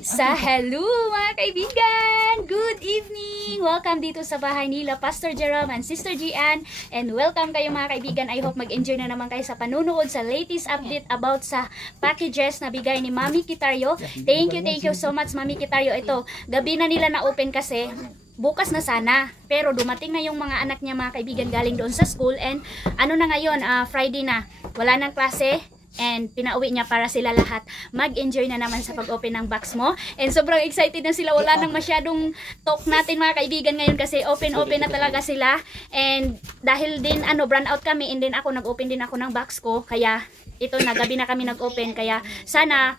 Sa hello mga kaibigan! Good evening! Welcome dito sa bahay nila Pastor Jerome and Sister Gian. And welcome kayo mga kaibigan. I hope mag-enjoy na naman kayo sa panunood sa latest update about sa packages na bigay ni Mami Kitaryo. Thank you so much Mami Kitaryo. Ito, gabi na nila na-open kasi bukas na sana. Pero dumating na yung mga anak niya mga kaibigan galing doon sa school. And ano na ngayon, Friday na. Wala nang klase. And pinauwi niya para sila lahat mag-enjoy na naman sa pag-open ng box mo. And sobrang excited na sila. Wala nang masyadong talk natin mga kaibigan ngayon kasi open na talaga sila. And dahil din brand out kami and then ako nag-open din ako ng box ko. Kaya ito na, gabi na kami nag-open. Kaya sana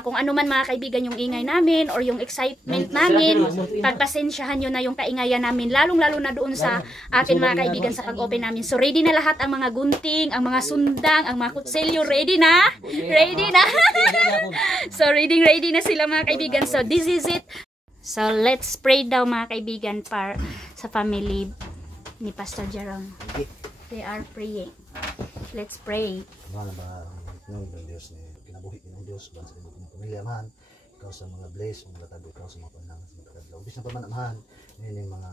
kung ano man mga kaibigan yung ingay namin or yung excitement namin, pagpasensyahan nyo na yung kaingayan namin. Lalong-lalo na doon sa akin mga kaibigan sa pag-open namin. So ready na lahat ang mga gunting, ang mga sundang, ang mga kutsilyo. Ready na? Ready na? So ready na sila mga kaibigan. So this is it. So let's pray daw mga kaibigan para sa family ni Pastor Jerome. They are praying. Let's pray. Mga ng Diyos ni kinabuhi ng Diyos ban sa imong pamilya man, ikaw sa mga bless, mga tago ikaw sa mga panahon sa mga kadlaw. Bisan pa man amahan ini mga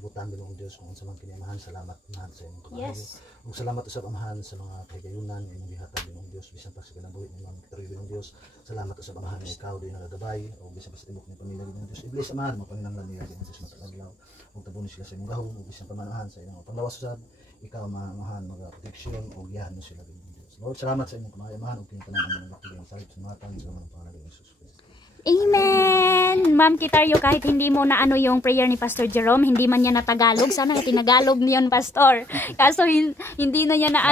butang ng Diyos kung unsa man kini amahan, salamat man sa imong pamilya. Yes. Ug salamat usab amahan sa mga kahigayunan imong gihatag ng Diyos bisan pa sa kinabuhi ni Ma'am Kitaryo ng Diyos. Salamat usab amahan na ikaw din nagagabay ug bisan pa sa tibok ni pamilya ng Diyos. I-bless amahan mo paninanglan nila din sa mga kadlaw. Ug tabunin sila sa imong gahom ug bisan pa man amahan sa ilang panglawas usab ikaw maahan mga protection o giyahan mo sila ng Diyos. Lord, salamat sa inyong kamayamahan o kinatanan ng mga salib sa mga tao ng pangalan ni Jesus Christ. Amen! Ma'am Kitaryo, kahit hindi mo na yung prayer ni Pastor Jerome, hindi man niya na Tagalog. Sana tinagalog niyon, Pastor. Kaso hindi na niya na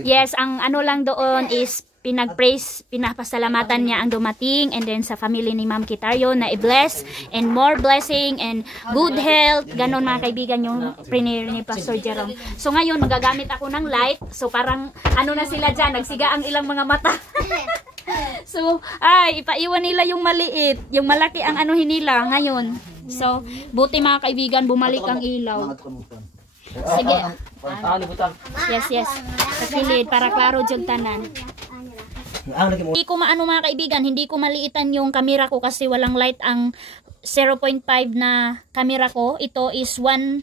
Yes, ang lang doon is pinag-praise, pinapasalamatan niya ang dumating and then sa family ni Ma'am Kitaryo na i-bless and more blessing and good health. Ganon mga kaibigan yung prayer ni Pastor Jerome. So ngayon magagamit ako ng light. So parang na sila dyan, nagsiga ang ilang mga mata. So ipaiwan nila yung maliit, yung malaki ang nila ngayon. So buti mga kaibigan bumalik ang ilaw. Sige. Yes. Sa kilid para klaro jud tanan. Hindi ko mga kaibigan, hindi ko maliitan yung camera ko kasi walang light ang 0.5 na camera ko. Ito is 1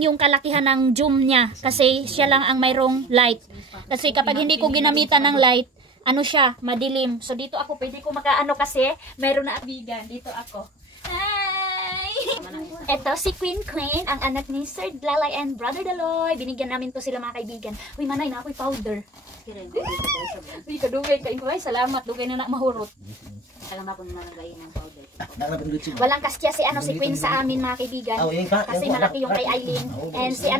yung kalakihan ng zoom niya kasi siya lang ang mayroong light. Kasi kapag hindi ko ginamitan ng light, siya, madilim. So dito ako pwede ko kasi mayroon na kaibigan. Dito ako. Ito si Queen, ang anak ni Sir Lalay and Brother Daloy. Binigyan namin to sila mga kaibigan. Uy, manay na ako'y powder. Uy, kadugay ka. Salamat. Dugay na mahurot. Walang kastya si Queen sa amin mga kaibigan. Kasi malaki yung kay Eileen. And si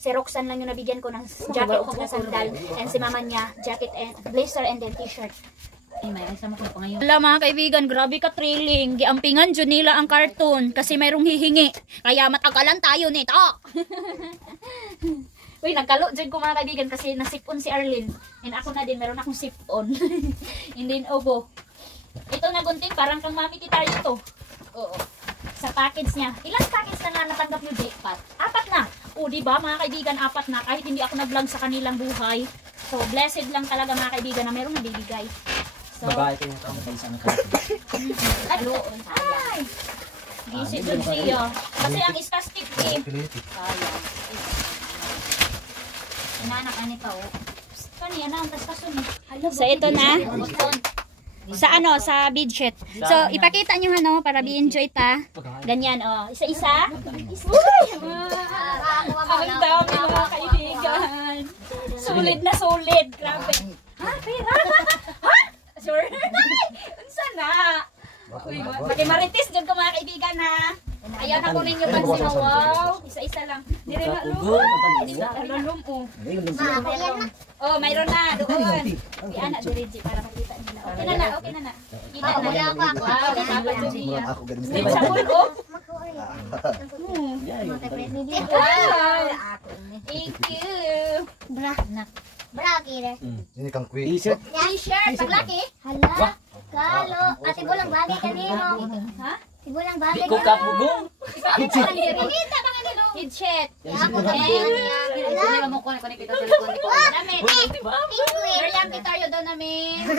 si Roxanne lang yung nabigyan ko ng jacket at sandal. And si mama niya, jacket and blazer and then t-shirt. Wala mga kaibigan, grabe ka thrilling. Giampingan dyan nila ang cartoon kasi mayroong hihingi. Kaya matagalan tayo nito. Uy, nagkalo dyan ko mga kaibigan kasi nasipon si Arlene. And ako na din, meron akong sipon. And then, obo. Ito na gunting, parang kang Mami Kitaryo ito. Oo. Sa package niya. Ilang package na natanggap yung jackpot? 4 na. O, diba mga kaibigan, 4 na. Kahit hindi ako nag-vlog sa kanilang buhay. So, blessed lang talaga mga kaibigan na mayroong nabibigay. So, babae ko yung kamatay sa nakakita. Ay! Gisip dun siya. Kasi ang spastic sayang. Inanak pa Kaniya na ang kaskasun So, ito na. Sa bedsheet. So, ipakita nyo para be-enjoy ta. Ganyan, isa-isa. Uy! Ang dami mga kaibigan. Solid na solid. Grabe. Ha? Pera? Ha? Sure. Unsa na? Makimaritis dyan ko mga kaibigan ha. Ayan ako ninyo pansin na wow. Isa-isa lang. Dire na lum. Oh, mayroon na doon. Iana diriji para makita nila. Okay na. Kita na. Wow, dapat niya. Sabon ko. Thank you. Bra kire. Ini kang Queen. T-shirt paglaki. Hala. Kalo. Ate bulang bagay kanino. Ha? Tibulang bagay. Ko kapugong. Pinita ka kanino. Headset. Ako din. Hindi mo ko kita sa likod ko. Namin. Inquire. Maryam Kitaryo daw namin.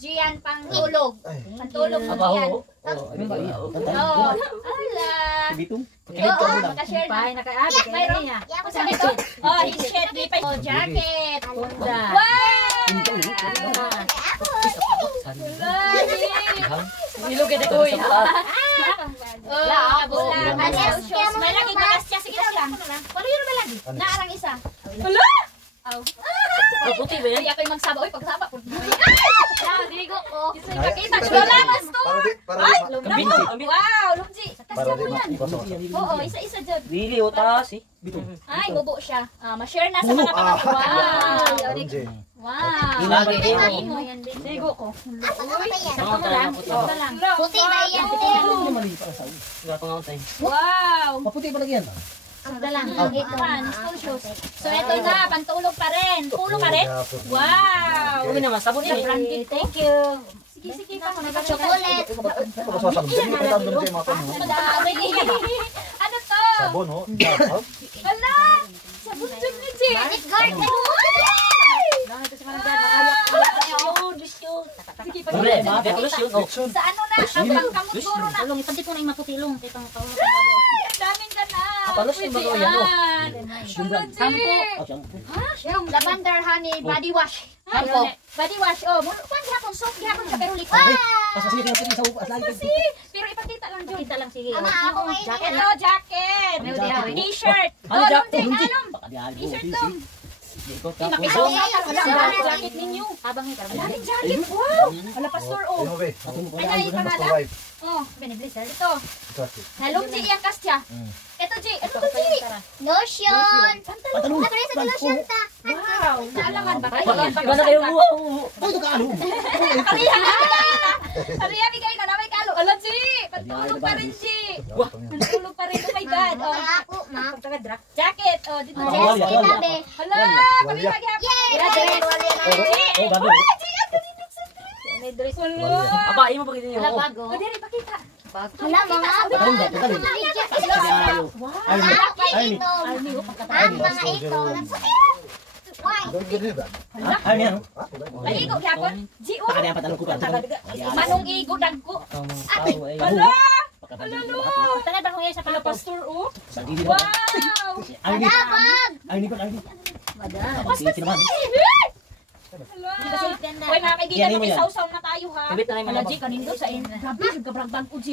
Gian pangtulog. Pantulog mo Abaho. Gian. Oh. Oh, ala. Bitong. Oo, makashare na. Pahay na kay Abi. Mayroon. Kung saan ito? Oh, his shirt, gipay. Oh, jacket. Punda. Wow! Ilog ito ko Oh, kabula. May lagi balas siya. Sige lang. Wala yun ba lagi? Naarang isa. Hala! Aw. Puti ba yan? Ay, ako'y magsaba. Uy, pagsaba. Ah, diligo ko. Ipakita. Dolamas to. Ay, wow, lumji. Kasya mo yan. Oo, isa-isa dyan. Dili utas eh. Bitong. Ay, gubo siya. Ma-share na sa mga kapatid. Wow. Wow. Ilagay din. Diligo ko. Saka mo lang. Puti ba yan? Wow. Maputi pa lagi yan. School shoes. So, ito na. Pantulog pa rin. Pulo ka rin? Wow. Uwi naman, sabon Sa eh. branded. Thank you. Sige pa. Chocolate. Ano to? Sabon, ho? Hala! Sabon dyan ni Chi. It's garden. Sige pa. Wala, mga pekulos yun. Oh. Sa ano na? Ang kamuturo na. Tulong, ipanti po na yung maputilong. Kitang tawag. Ay, ang daming ka na. Kapalos yung bago yan, oh. Yung lavender honey body wash. Shampoo. Body wash. Oh, kung gihapon soap, gihapon sa pero liquid. Pasasili ka natin sa upas lagi. Kasi, pero ipakita lang dyan. Kita lang sige. Ama, ako ngayon. Jacket. Hello, jacket. T-shirt. Ano, Oh, jacket? lumti, alam. T-shirt dong. Makita ko sa jacket ninyo. Habang ikaw. Daming jacket. Wow. Wala, pastor. Oh. Ay, ay, pangalan. Oh, Beneblister. Ito. Nalumti iyang kastya. Ito, G. Ano to, G? Lotion. Pantalon. Ako rin sa lotion ta. Wow. Naalangan ba kayo? Iba na kayo uwa. Ay, ito ka ano? Ariya, bigay na may kalo. Alam, G. Pantulog pa rin, G. Pantulog pa rin. Oh my God. Oh. Ako, ma. Jacket. Oh, dito. Jess, kinabi. Hala, kami maghihapon. Yay! Oh, bago. May dress. Wala. Aba, imo pa ganyan. Wala Oh. bago. O, diri, pakita. Hala, mga Tatalon ba? Tatalon. Army ito. Ang mga ito. Why? Ano yan? Maligo, gyapon. G, oh. Pakadaan patalong ko pa. Manong igo, dagko. Hala! Hala, Tangad ba kung yan sa Hala, palapos? pastor, oh. Sandili ba? Wow. Arnie. Dabag! Arnie ba? Arnie. Madam. Sige naman. Hala. Kasi ganda. Uy, mga kaibigan, Yan, yan mo yan. mag-isaw-saw na tayo, ha? Kabit na lang yung Hala, mga G, kanindot sa in. Grabe, gabrag-bag ko, G.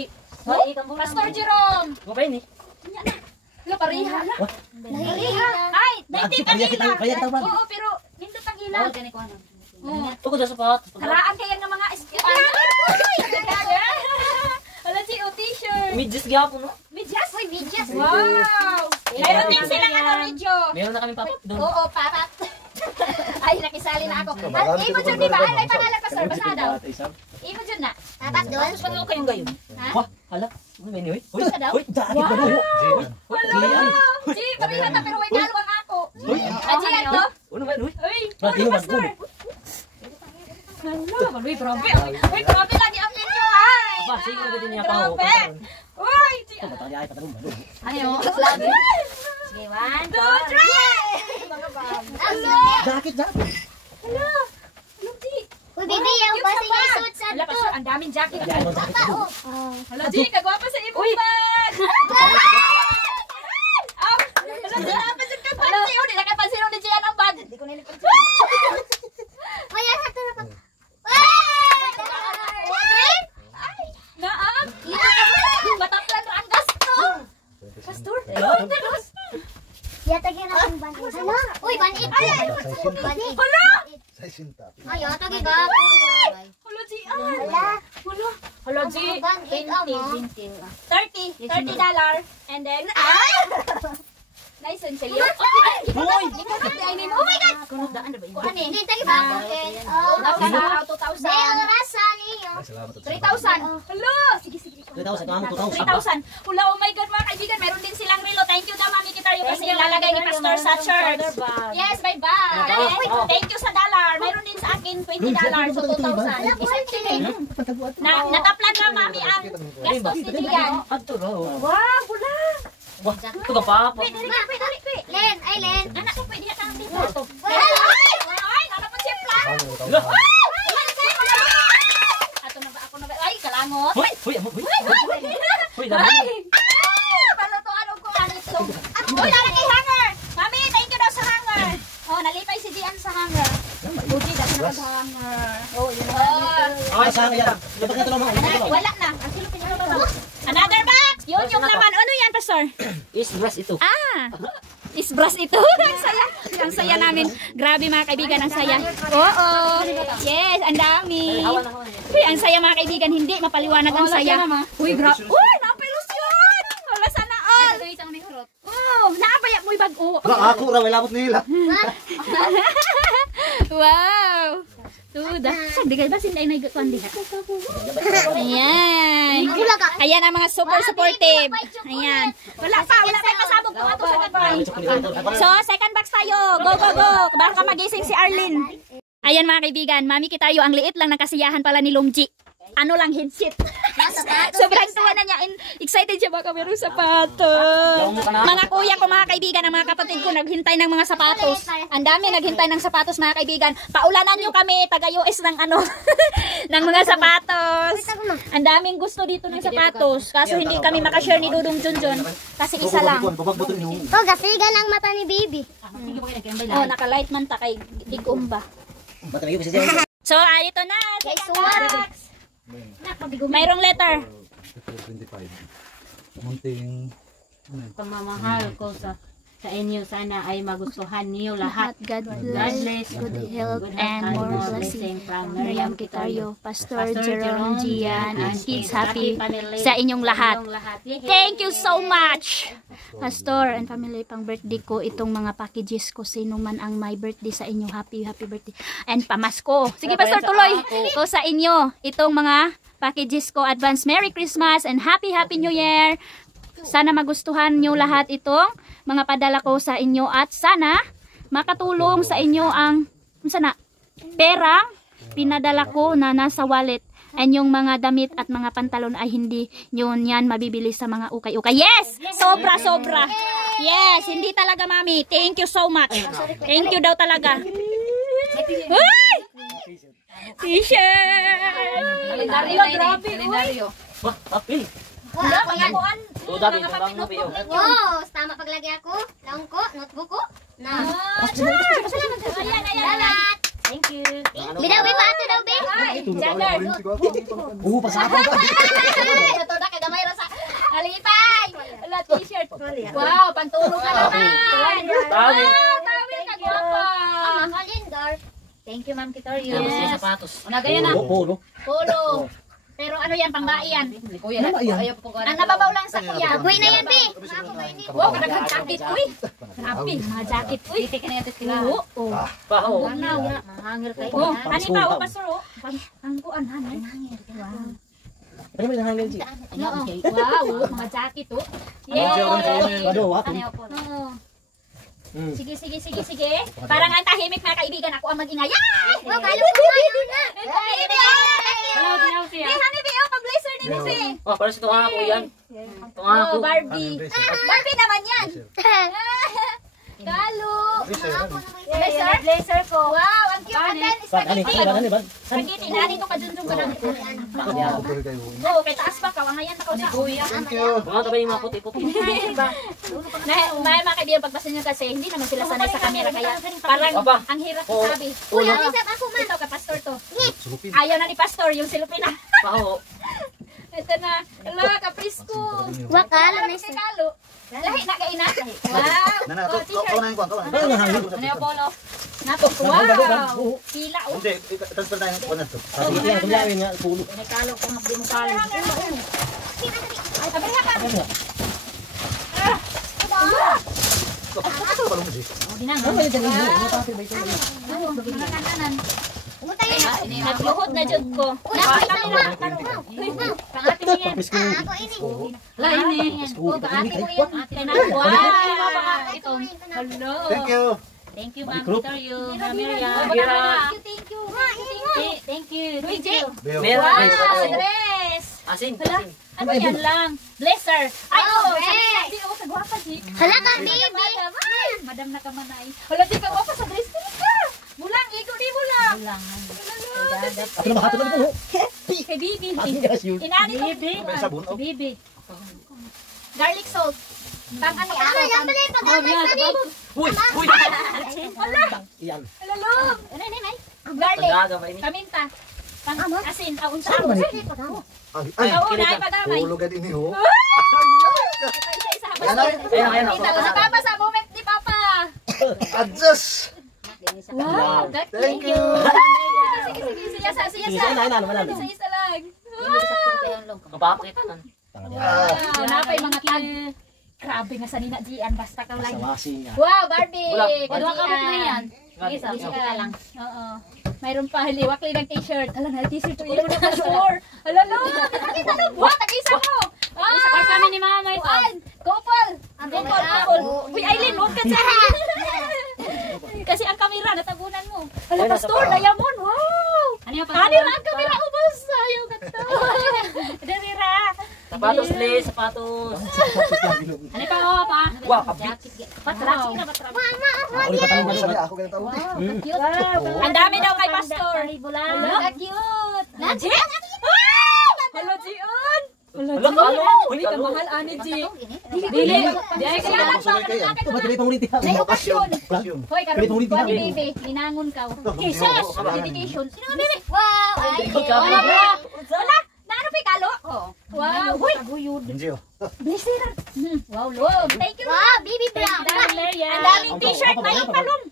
Hoy, ikaw muna. Pastor Jerome. Okay ni. Hala, pariha. Pariha. Ay, dating kanila. Kaya kita ba? Oo, pero nindot ang ilaw. Oh, ganito ko ano. Oo. Tukod sa sapat. Karaan kaya ng mga Hala, G, oh, t-shirt. Midges gyapon no. Medyas. Uy, medyas. Wow. Mayroon din silang ano, Regyo. Meron na kami papat doon. Oo, parat. Ay, nakisali na ako. Imo dyan, di ba? Ay, may pangalan, Pastor. Basta daw. Imo dyan na. Tapat doon. Tapos pag kayong gayon. Ha? Wah, hala. Ano ba ni? Hoy. Basta daw? Hoy, daan ba no? Hello! G, parihan na, pero may talo ang ako. Ah, G, ano? Ano ba ni? Uy, Ba't ano, ino Pastor? ba? Hala, uy, grabe. Uy, grabe lagi ang ninyo, ay. Ba, sige ko din niya pa. Grabe. Uy, G. Ito ba tayo ay patalong ba? Ano? Sige, 1, 2, 3. Mga bag. Jacket jacket. Hala, ano, G? Uy, bibi, yung ba sa suit sa Hala, Pastor, ang daming jacket. Ano jacket ko? Hala, G, kagwapa sa imong bag. Aw, hala, G, napansin ka pansin. Hindi na kapansin ni G ang bag. Hindi ko nilipan siya. Uy, asa ito na pa. Naam. Bataplan ra ang gasto. Pastor, Yata gina ang banit. Hala? Uy, banit. Banit. hala. Sa isinta. Ay, yata gina. Hala, G, Hala. hala. Hala, G. Ang banit, amo. $30 and then license sa'yo. Hoy! Oh my God! Kunod daan na ba yun? Kuan eh. Hindi tayo ba? Okay. 2,000. Dahil orasa niyo. Ay, salamat. 3,000. Hala! Sige, sige. 2,000 kamo 2,000. 3,000. Hala, oh my God, mga kaibigan. Meron din silang relo. Thank you na, Mami Kitaryo, kasi ilalagay ni Pastor sa church. Yes, may bag. Thank you sa dollar. Meron din sa akin $20. So, 2,000. Nataplan lang, Mami, ang gastos ni Dian. Adto raw. Wow, bula. Wah, ito ka pa. Pwede, pwede. Len, ay Len. Anak ko, pwede na kang dito. Ay, Ay, ano po siya plan? Hala. Manghot. Hoy, hoy, hoy. Hoy, dami. Palutuan ko ito. Uy, lalaki hanger. Mami, thank you daw sa hanger. Oh, nalipay si Dian sa hanger. Buti daw sa hanger. Oh, yun na. Ay, saan yan? Dapat nga tulong mo. Wala na. Another box. Yun yung laman. Ano yan, Pastor? Is dress ito. Ah! Isbras ito. Ang saya. Ang saya namin. Grabe mga kaibigan, ang saya. Oo. Yes, ang dami. Uy, ang saya mga kaibigan. Hindi mapaliwanag ang saya. Uy, grabe. Uy, napilos yun. Wala sana all. Oh, naabaya mo ibag. Oh. Ako ra may labot nila. Wow. Tuda. Sabi ka ba sinday na igutuan diha? Ayan. Ayan ang mga super supportive. Ayan. Wala pa pasabog ko ato sa box. So, second box tayo. Go, go, go. Baka magising si Arlene. Ayan mga kaibigan, Mami Kitaryo, ang liit lang ng kasiyahan pala ni Lumji. Ano lang, headset. Sobrang tuwa na niya. Excited siya baka meron sapatos. Mga kuya ko, mga kaibigan, ang mga kapatid ko, naghintay ng mga sapatos. Ang dami naghintay ng sapatos, mga kaibigan. Paulanan nyo kami, taga-US ng ano, ng mga sapatos. Ang daming gusto dito ng sapatos. Kaso hindi kami makashare ni Dudong Junjun. Kasi isa lang. Oh, gasigan ang mata ni baby. Oh, naka-light man ta kay Digumba. So, ito na. Second box. Mayroong letter. 25. Munting Pagmamahal ko sa inyo, sana ay magustuhan niyo lahat. God bless, good health, and more blessing. From Miriam Kitaryo, Pastor Jerome Gian, and kids happy sa inyong lahat. Thank you so much, Pastor and family. Pang birthday ko, itong mga packages ko, sino man ang may birthday sa inyo, happy birthday. And pamasko. Sige, Pastor, tuloy ko sa inyo. Itong mga packages ko, advance Merry Christmas and Happy New Year. Sana magustuhan nyo lahat itong mga padala ko sa inyo at sana makatulong sa inyo ang perang pinadala ko na nasa wallet. And yung mga damit at mga pantalon ay hindi yun yan mabibili sa mga ukay-ukay. Yes! Sobra! Yes! Hindi talaga, Mami. Thank you so much. Thank you daw talaga. Uy! T-shirt! Kalendaryo. Wah, papel. Wala, pangakuan. So, dami ito lang nabi yun. Wow, tama paglagay ako. Laong ko, notebook ko. Na. Salamat. Thank you. Bidawi pa ato daw, be. Jagger. pasapon ka. Ito na, kagamay ra sa alipay. Wala t-shirt. Wow, pantulong ka naman. Dami. Tawil ka, guwapa. Calendar. Thank you, Ma'am Kitaryo. Tapos yung sapatos. Nagayan na. Polo. Polo. Pero ano yan, pangbai yan. Ano ba yan? Ang nababaw lang sa kuya. Agoy na yan, be. Wow, kadaghang jacket, uy. Grabe, mga jacket, uy. Dito ka na ito sila. Oo, oo. Paho. Mahangir kayo. Oh, ani pa, oh, pastor, oh. Ang kuan, hangin. Ano ba yung hangin siya? Wow, oh, mga jacket, oh. Yeah. Oo. Sige. Parang ang tahimik mga kaibigan, ako ang mag-ingay. Yay! Wow, kalo ko na. Hello, siya. Honey, oh, pag-blazer ni Bibi. Oh, parang si tunga ko yan. Tunga Oh, ko. Barbie. Barbie naman yan. Kalo. Blazer? Blazer ko. Wow, ang cute. And then, spaghetti. Ba? Spaghetti, nani to kadunjong ka lang. Oo, kay taas pa ka. Wangayan na ka sa kuya. Thank you. Mga tabay yung mga puti-puti. May mga kaibigan, pagbasa nyo kasi, hindi naman sila sanay sa camera. Kaya parang ang hirap sabi. Uy, ang isap ako man. Ito ka, pastor to. Ayaw na ni pastor, yung silupin na. Paho. Ito na. Ala, kaprisko. Wakala na Si Kalo. Lahi na kayo na. Wow. Nana, Oh, t-shirt. kaunahin ko. Ano yung hangin? Ano yung polo? Napok. Wow. Pila, oh. Hindi, transfer tayo ng kuwan to. Sige, kumlawin nga, pulo. Kalo ko magdi mo kalo. Ay, sabi nga pa. Palong mo siya. Ginang. Mga kananan. Nagluhod na jud ko. Pangati mo yan. Ako ini. Lain oh, pangati mo yan. Wow. Ito. Hello. Thank you. Thank you, Ma'am Kitaryo. Miriam. Thank you. Thank you. Luigi. Beo. Wow, dress. Asin. Hala, ano yan lang? Blazer. Ay, oh, sabi sa gwapa, Jik. Hala ka, baby. Madam na ka manay. Hala, Jik, ka gwapa sa dress ka. Bulang, ikaw di bulang. Lang. Ato na makato na po. Kay Bibi. Ang gas yun. Inani to. May sabon, oh. Bibi. Garlic salt. Pang ano ka? Ano yan pala yung pag-amas na Uy! Uy! Wala. Yan. Alalong. Garlic. Pag-agamay ni. Kaminta. Pang asin. Aun sa Saan aun. naman Ay, Ikaw una ay pagamay. hulog din ho. Isa-isa pa. Yan, ay. Ayan, ayan. Kita ko sa Papa sa moment ni Papa. Adjust. Wow. Thank you. Sige. Siyasa. Sige, na, wala. Isa lang. Kapapakita nan. Wow. Napay mga tag. Grabe nga sa Nina Gian. Basta ka lang. Sawasi niya. Wow, Barbie. Wala. Kadwa ka na yan. Isa lang. Oo. Mayroon pa haliwak lang ng t-shirt. Hala na, t-shirt to yun na store. Hala no. Nakita na buhat. Tag-isa mo. Isa pa kami ni Mama ito. Couple. Couple. Uy, Aileen, huwag ka sa kasi ang kamera, natagunan mo. Hala, Ay, pastor, nasa pa. diamond. Wow. Ano yung Ano na ang kamera? Ubus. Ayaw ka to. Darira. Sapatos, please. Sapatos. Ano pa ako pa? Wow, kabit. Patraki na, patraki. Uli pa tanong Basta balong. ako ganito. Cute. Ang dami daw kay pastor. Hala, cute. Legit? Hala, Gian. Hala, kalo. Uy, Uy, ka kalo. mahal, ani, G. Dili. Dili, kaya lang pa. Ito ba, dili pangulit yan? May okasyon. Pasyon. Hoy, Kami tuloy karon din. baby, linangon ka. Jesus! Dedication. Sino nga baby? Wow! Ay, Wala, naano pa kalo? Wow, hoy. Hindi oh. Blessing. Wow, love. Thank you. wow, baby brown. Ang daming t-shirt na yung palong.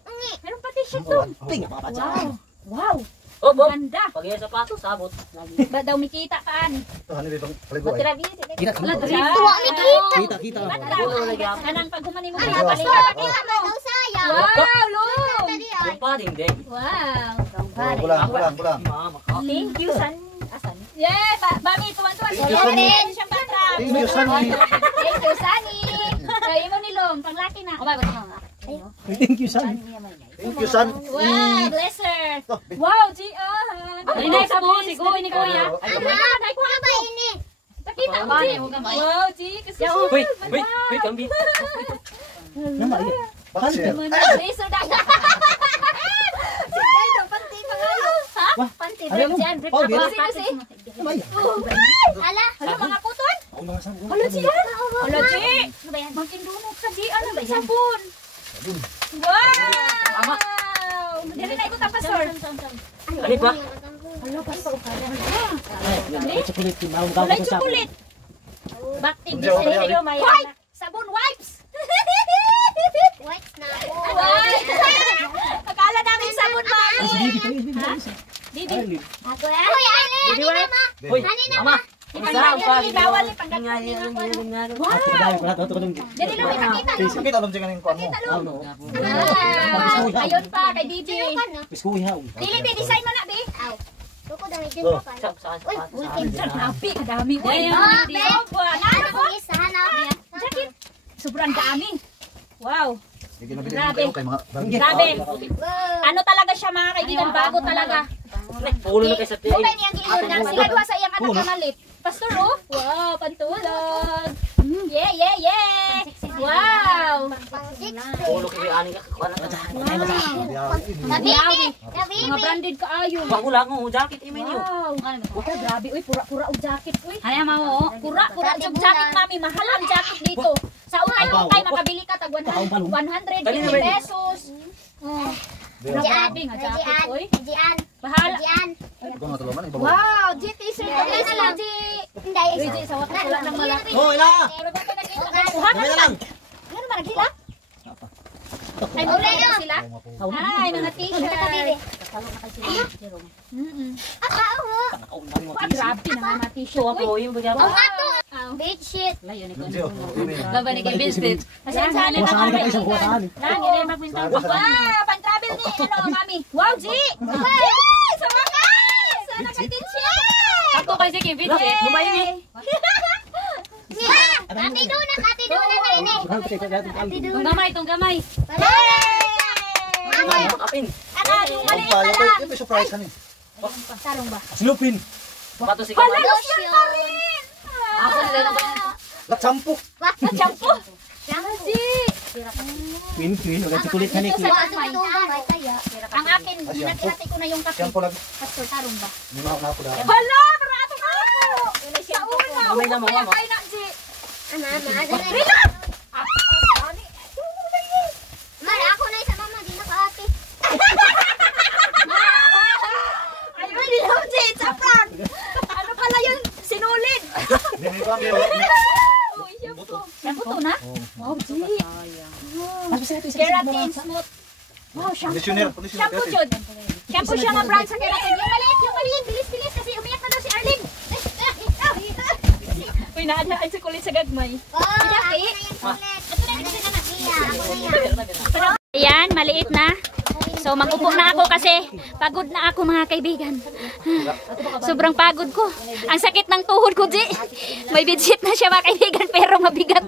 Meron pa t-shirt doon. Tingnan pa pa Wow. Wow. Oh, Bob. Ganda. Pag yung sapatos, sabot. Ba daw makita kaan? Ito, ano dito? Paligo ay. Kita, Tuwa ni kita. kita. Kanang pagkumani mo. Ay, Ay, pastor, pakita mo daw sayang. wow, love. Dali ay. Yung pa din, din. Wow. Bulang. Mama, ka. Thank you, san. Asan? Yeah, Mami, tuwan-tuwan. Thank you, Sunny. Siyang batrap. Thank you, Sunny. Thank you, Sunny. Kaya mo nilong, panglaki na. Thank you, son. Thank you, son. Wow, bless her. Wow, Gian. Ay, next mo, si Kuya ni Kuya. Ano ba ini? Nakita mo, G. Wow, G. Kasi Wait, kambing. Boxer. bless her dahil. Sigay daw, panty pa kayo. Ha? Panty, break dyan, break na ba? Kasi. Ala. Hala, mga puton. Hala, Gian. Hala, G. Mag-indunog sa Gian. Ano ba sabon? Wow! Dili na ito tapos, sir. Ano ba? Hala, pasok ka na. Chocolate, tinawag ka Kulay ko sa chocolate. Bakting Hindi ako bisay kaya, kayo, may sabon wipes. What's na? Wipes. Akala namin sabon mami. Bibi. Ako yan. Uy, ano yan? Ano ma? Hoy, mama. Bawal yung pagdating ng wow. Dali lang may pakita. Sakit alam dyan yung kuwan mo. Pakita lang. Wow. Ayun pa, kay Bibi. Piskuya. Dili, Bi, design mo na, Bi. Tuko dami din mo pa. Uy, Grabe, kadami. Uy, Ah, Bi. Ben. Ano po? Isa, hanap. Jacket. Sobrang dami. Wow. Grabe. Grabe. Ano talaga siya, mga kaibigan, bago talaga. ulo na kayo sa tiyan. Mukha niyang giingon na sila duha sa iyang anak na malit. Pastor, oh. Wow, pantulog. Yeah. Wow. Ulo kayo ani ka. Gabi. Gabi. Mga branded kaayo. Bago lang ang jacket imen nyo. Wow. Oh, grabe. Uy, pura-pura og jacket. Uy. Ano yung mama mo? Pura yung jacket, mami. Mahal ang jacket dito. Sa ukay makabili ka tag 150 pesos. Oh. Grabe nga jacket, uy. Jian. Bahala. Jian. Wow, G t-shirt. Ano lang, G. Hindi. Uy, G, sa wakas wala nang malaki. Oh, ila. Pero ba ka nakita? Kamay na lang. Ano ba nagila? Ay, mula na sila. Ay, mga t-shirt. Grabe na mga t-shirt. Ako yung bagay Ang mo. ato. Bedsheet. Baba ni kay Vincent. Kasi ang sali na Kuwasahan ka mga pa isang kuwasahan. Lang, hindi na magbintang. Wow, pang-travel ni, mami. Wow, G! Yay! Sa wakas! Sana ka t-shirt! Ako kasi kay Vincent. Lumayin Ati doon na na ini. Tong gamay. Kapin. Ano, yung maliit na lang. Ito surprise ka ni. Tarong ba? Slupin. Pato si Hala, kamay. lotion pa rin! Ako nila naman. Latsampo. Shampoo! G! Queen. Ulit chocolate ka ni Ito Queen. sa kamay. Ang akin, hinati ko na yung kape. Shampoo lagi. Pastor, tarong ba? Hindi na ako dahil. Hala, Mamay na mo, mama. Mara, ako na isa mama, di na kaate. Ano pala yun? Sinulid! Shampoo na? Wow, G. Keratin smooth. Wow, shampoo. Shampoo yun. Shampoo siya nga brand sa keratin. Yung maliit. Bilis-bilis kasi umiyak na daw si Arlene. Uy, naadaan si kulit sa gagmay. Ayan, maliit na. So, mag-upo na ako kasi pagod na ako mga kaibigan. Sobrang pagod ko. Ang sakit ng tuhod ko, G. May bidsit na siya mga kaibigan pero mabigat.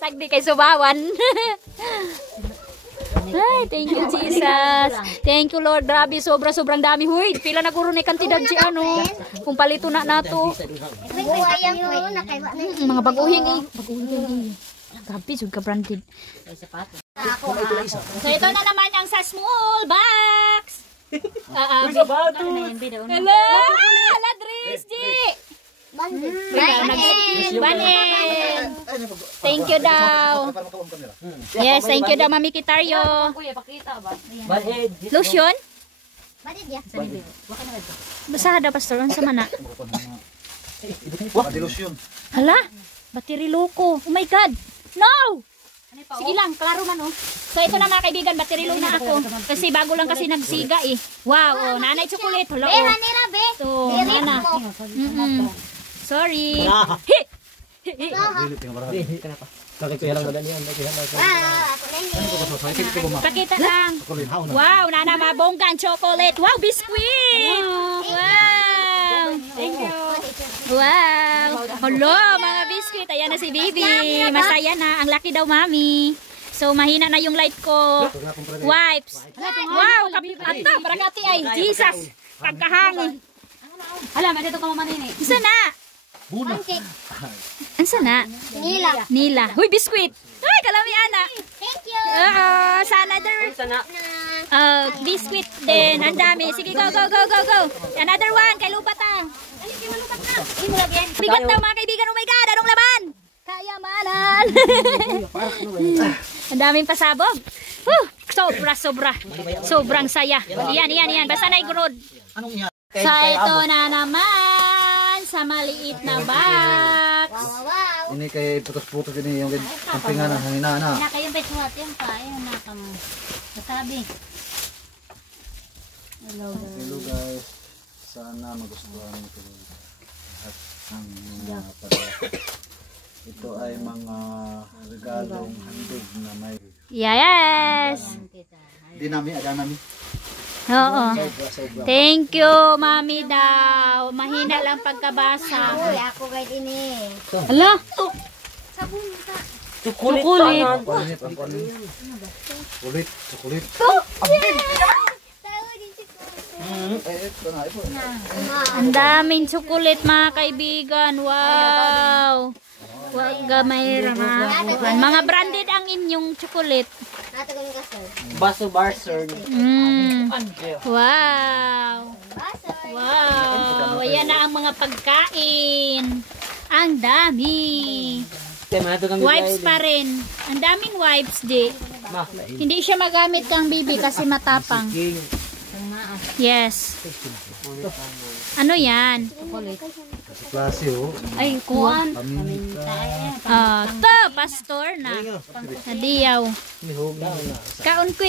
Sagdi kay subawan. Ay, thank you Jesus. Thank you Lord. Grabe, sobrang dami. Huy, pila na guro ni kantidad si ano. Kung palito na nato. Mga baguhing eh. Grabe, ka branded. So ito na naman ang sa small box. Hello! Hala, Dries, G! Banin! Thank you daw. Yes, thank you daw, Mami Kitaryo. Lotion? Basaha daw, Pastor. Ano sa mana? Hala, battery loko. Oh my God! No! Sige lang, klaro man oh. So ito na mga kaibigan, battery low na ako. Kasi bago lang kasi nagsiga eh. Wow, oh, nanay chocolate. Hello. So, na. Sorry. Pakita lang. Wow, nana mabonggang chocolate. Wow, biskuit. Wow. Thank you. Wow. Hello, mga biskuit. Ayan na si Bibi. Masaya na. Ang laki daw, Mami. So, mahina na yung light ko. Wipes. Wow, ata, parakati ay. Jesus. Pagkahangi. Alam, dito ka mamanini. Isa na. Ansa na? Nila. Huy, biskuit. Ay, kalami ana. Thank you. Sa another. Biskuit din. Ang dami. Sige, go. Another one. Kay Lupatang. Bigat daw mga kaibigan. Oh my God. Anong laban? Kayamanan. Ang daming pasabog. Sobra. Sobrang saya. Yan. Basta na igurod. So, ito na naman. Sa maliit na box. Ini kay putos-putos ini yung kampingan ng hinana. Kayong pesuhat yung pa. Ayun na kamo. Sasabi. Hello guys. Sana magustuhan niyo ito lahat ng mga pagkakas. Ito ay mga regalong handog na may Yes. dinami, adanami. Oo. Thank you, Mami daw. Mahina lang pagkabasa. Ako guys ini. Hala. Chocolate. Chocolate. Ang daming chocolate mga kaibigan. Wow. Wag gamay mga branded ang inyong chocolate. Baso Barcer. Wow. Ayan na ang mga pagkain. Ang dami. Wipes pa rin. Ang daming wipes, di. Hindi siya magamit kang bibi kasi matapang. Yes. Ano yan? Klase oh. Ay, kuwan. Pastor na. Nadiyaw. Kaon ko.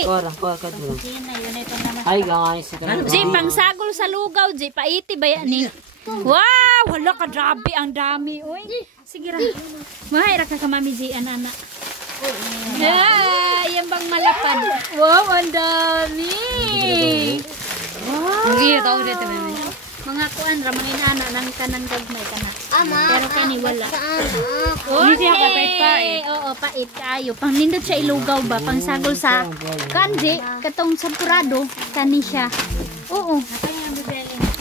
Hi guys. Ji, pangsagol sa lugaw, Ji. Paiti ba yan ni? Wow! Hala ka, grabe. Ang dami. Uy. Sige ra. Mahira ka Mami Ji, anak. Yan bang malapad? Wow, ang dami. Wow. Mga kuan ra mga inana nang kanang gagmay kana. Pero kani wala. Hindi siya kapait pa eh. Oo, pait kaayo. Pang nindot siya ilugaw ba? Pang sagol sa kanji katong sampurado kani siya. Oo.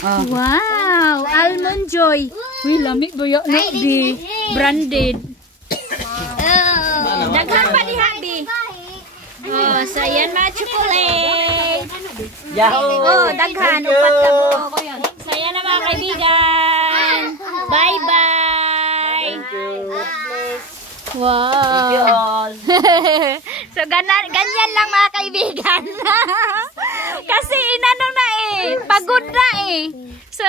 Wow, Almond Joy. Uy, lami ba yan? No, di. Branded. Daghan pa ni Habi. Oh, so yan mga chocolate. Yahoo! Oh, daghan. Upat ka po. So yan Thank you. Wow. You all. So, ganyan lang mga kaibigan. Kasi inano na eh. Pagod na eh. So,